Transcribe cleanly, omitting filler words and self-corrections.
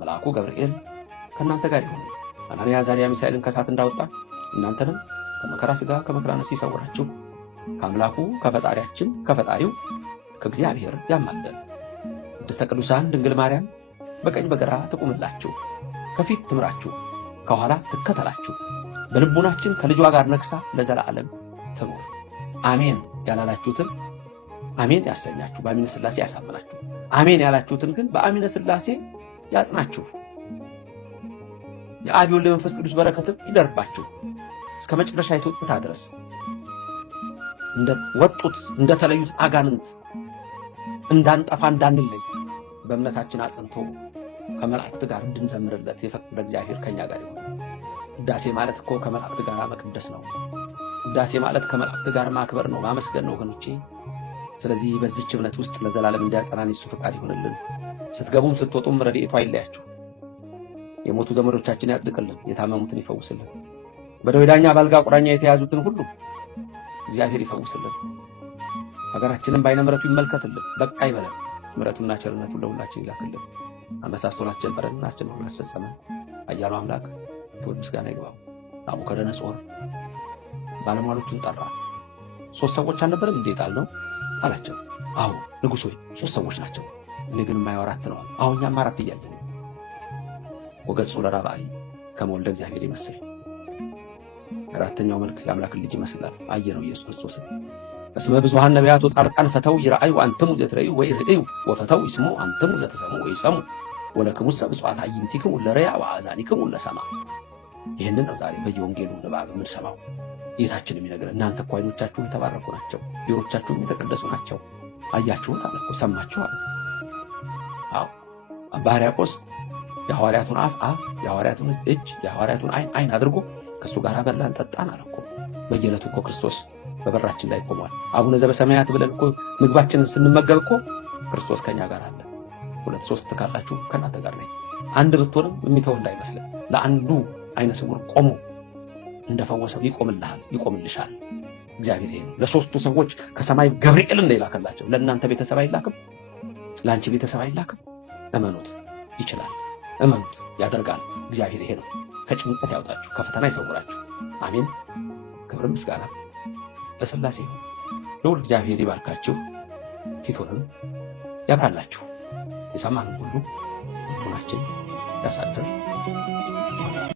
መልአኩ ገብርኤል ከእናንተ ጋር ይሁን። አናንያ አዛርያ ሚሳኤልን ከእሳት እንዳወጣ እናንተንም ከመከራ ሥጋ ከመከራ ነፍስ ይሰውራችሁ። ከአምላኩ ከፈጣሪያችን ከፈጣሪው ከእግዚአብሔር ያማልደን። ቅድስተ ቅዱሳን ድንግል ማርያም በቀኝ በግራ ትቁምላችሁ፣ ከፊት ትምራችሁ፣ ከኋላ ትከተላችሁ። በልቡናችን ከልጇ ጋር ነግሳ ለዘላለም ትኑር። አሜን ያላላችሁትን አሜን ያሰኛችሁ፣ በአሚነ ሥላሴ ያሳምናችሁ። አሜን ያላችሁትን ግን በአሚነ ሥላሴ ያጽናችሁ። የአብ ወልድ መንፈስ ቅዱስ በረከትም ይደርባችሁ እስከ መጨረሻ ይቶታ ድረስ እንደወጡት እንደተለዩት አጋንንት እንዳንጠፋ እንዳንለይ በእምነታችን አጽንቶ ከመላእክት ጋር እንድንዘምርለት የፈቀደ እግዚአብሔር ከኛ ጋር ይሁን። ቅዳሴ ማለት እኮ ከመላእክት ጋር መቅደስ ነው። ቅዳሴ ማለት ከመላእክት ጋር ማክበር ነው፣ ማመስገን ነው ወገኖቼ። ስለዚህ በዚህች እምነት ውስጥ ለዘላለም እንዲያጸናን የሱ ፈቃድ ይሁንልን። ስትገቡም ስትወጡም ረድኤቱ አይለያችሁ። የሞቱ ዘመዶቻችን ያጽድቅልን፣ የታመሙትን ይፈውስልን። በደዌ ዳኛ በአልጋ ቁራኛ የተያዙትን ሁሉ እግዚአብሔር ይፈውስልን። ሀገራችንን በዓይነ ምሕረቱ ይመልከትልን፣ በቃ ይበለን። ምሕረቱና ቸርነቱን ለሁላችን ይላክልን። አነሳስቶን አስጀመረን፣ አስጀምሮ አስፈጸመን። ኃያሉ አምላክ ክብር ምስጋና ይግባው። ናቡከደነፆር ባለሟሎቹን ጠራ። 3 ሰዎች አልነበረም እንዴ ጣልነው አላቸው። አዎ ንጉሥ ሆይ 3 ሰዎች ናቸው፣ እኔ ግን የማየው 4 ነው። አሁን እኛም 4 እያየን ወገጹ ለራብዓይ ከመወልደ እግዚአብሔር ይመስል 4ኛው መልክ የአምላክን ልጅ ይመስላል። አየነው ኢየሱስ ክርስቶስን። እስመ ብዙኃን ነቢያት ወጻድቃን ፈተው ይርአዩ አንትሙ ዘትረዩ ወይርእዩ ወፈተው ይስሙ አንትሙ ዘተሰሙ ወይሰሙ ወለክሙሰ ብፁዓት አዕይንቲክሙ ለርያ ወአዛኒክሙ ለሰማ። ይህንን ነው ዛሬ በየወንጌሉ ንባብ የምንሰማው። ጌታችን የሚነግረን እናንተ እኮ ዓይኖቻችሁ የተባረኩ ናቸው፣ ጆሮቻችሁም የተቀደሱ ናቸው። አያችሁት አለ እኮ፣ ሰማችሁ አለ። አዎ አባ ሕርያቆስ የሐዋርያቱን አፍ የሐዋርያቱን እጅ የሐዋርያቱን ዓይን አድርጎ ከእሱ ጋር በላን ጠጣን አለ እኮ። በየዕለቱ እኮ ክርስቶስ በበራችን ላይ ቆሟል። አቡነ ዘበሰማያት ብለን እኮ ምግባችንን ስንመገብ እኮ ክርስቶስ ከኛ ጋር አለ። 2 3 ካላችሁ ከእናንተ ጋር ነኝ። አንድ ብትሆንም የሚተው እንዳይመስለን። ለአንዱ ዓይነ ስውር ቆሞ እንደፈወሰው ይቆምልሃል፣ ይቆምልሻል። እግዚአብሔር ይሄ ነው። ለ3ቱ ሰዎች ከሰማይ ገብርኤልን እንደላከላቸው ለእናንተ ቤተሰብ አይላክም? ለአንቺ ቤተሰብ አይላክም? እመኑት፣ ይችላል። እመኑት፣ ያደርጋል። እግዚአብሔር ይሄ ነው። ከጭንቀት ያውጣችሁ፣ ከፈተና ይሰውራችሁ። አሜን። ክብር ምስጋና ለሥላሴ ይሁን። ልዑል እግዚአብሔር ይባርካችሁ፣ ፊቱንም ያብራላችሁ። የሰማነውን ሁሉ ልቦናችን ያሳድር።